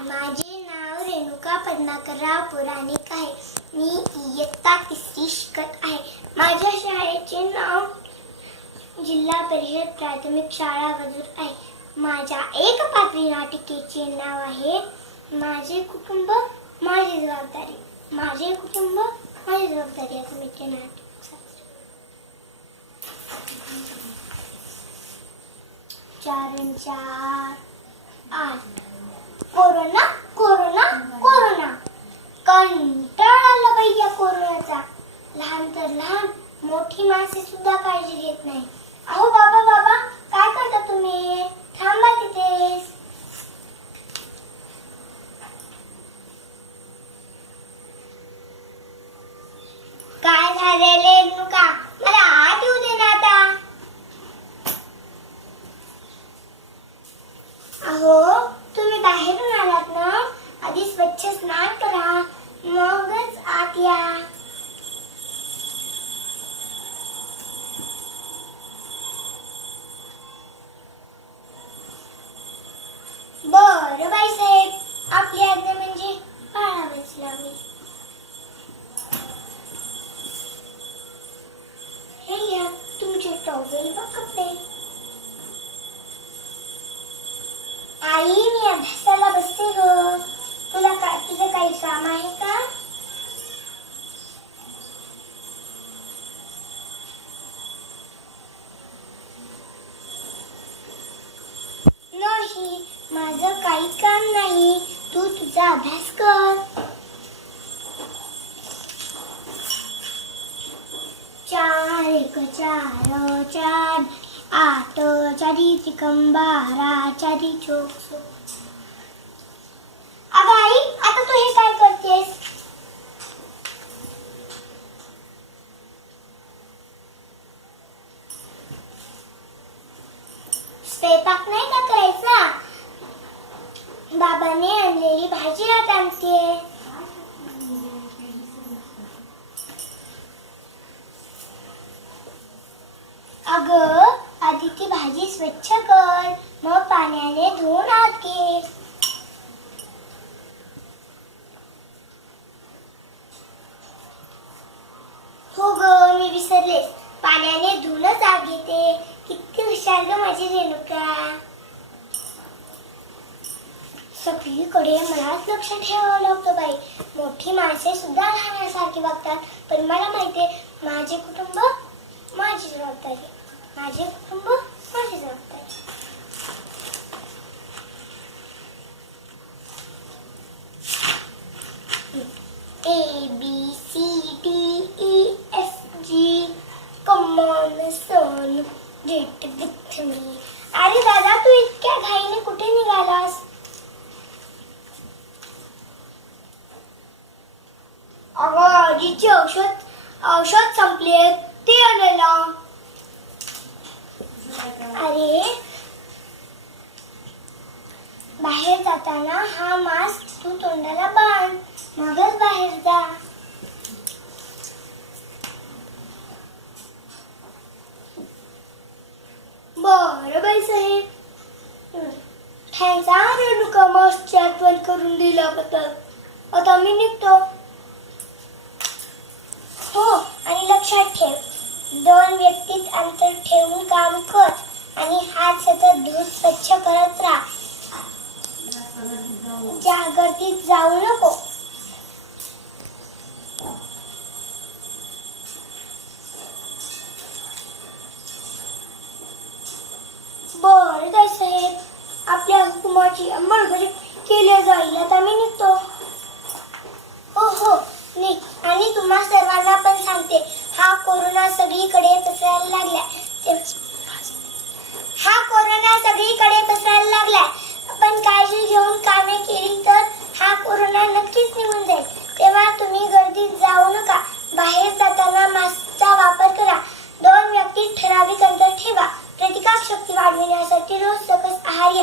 माझे नाव रेणुका पन्नाकरराव पुराणिक आहे. मी इयत्ता तिसरी शिकत आहे. माझ्या शाळेचे नाव जिल्हा परिषद प्राथमिक शाळा वजूर आहे. माझ्या एक पात्री नाटिकेचे नाव आहे माझे कुटुंब माझी जबाबदारी. माझे कुटुंब माझी जबाबदारी असं मी ते नाटक चार चार आठ. Corona corona corona. कंटाळा आला बाई या कोरोनाचा. लहान तर लहान मोठी माणसे सुद्धा काळजी घेत नाही. अहो बाबा बाबा काय करता तुम्ही? थांबा तिथेच काय झाले नुका मला आत येऊ दे ना आता अहो तुम्ही बाहेरून आलात ना आधी स्वच्छ स्नान करा मगच आत या बरं साहेब आपली आज्ञा म्हणजे पाळावीच लागेल हे घ्या तुमचे टॉवेल व कपडे आई मी अभ्यासाला बसते ग तुला काय तुझं काही काम आहे का नाही माझं काही काम नाही. तू तुझा अभ्यास कर. चार एक चार चार. आठ चारी त्रिकम बारा चारी चोक सो अगं आई आता तू हे काय करतेस? भाजी अगं आधी ती भाजी स्वच्छ कर. मग पाण्याने धुवून आत घे. हो ग मी विसरले पाण्याने धुवूनच आत घेते. किती हुशार ग माझी रेणुका. सगळीकडे मलाच लक्ष ठेवावं लागतं बाई. मोठी माणसे सुद्धा राहण्यासारखी वागतात पण मला माहितीये माझे कुटुंब माझी जबाबदारी माझे कुटुंब माझी जबाबदारी A B C D E F G come on son get with me अरे दादा तू इतक्या घाईने कुठे निघालास अगं आजीचे औषध औषध संपले ते आणायला. अरे. बाहेर जाताना हा मास्क तू तोंडाला बांध. मगच बाहेर जा. बरं बाई साहेब. थँक्स हा रेणुका मास्कची आठवण करून दिल्याबद्दल. आता मी निघतो. हो आणि लक्षात ठेव. दोन व्यक्तीत अंतर ठेवून काम कर आणि हात सतत धूत स्वच्छ करत राहा. जागृतीत जाऊ नको. बर काय साहेब आपल्या हुकुमाची अंमलबजावणी केली जाईल आता मी निघतो. हो हो. आणि तुम्हा सर्वांना पण सांगते हा कोरोना सगळीकडे पसरायला लागला हा कोरोना सगळीकडे पसरायला लागला आपण काळजी घेऊन कामे केली तर हा कोरोना नक्कीच निघून जाईल. तेव्हा तुम्ही गर्दीत जाऊ नका. बाहेर जाताना मास्कचा वापर करा. दोन व्यक्ती ठराविक अंतर ठेवा. प्रतिकारशक्ती वाढविण्यासाठी रोज सकस आहार्य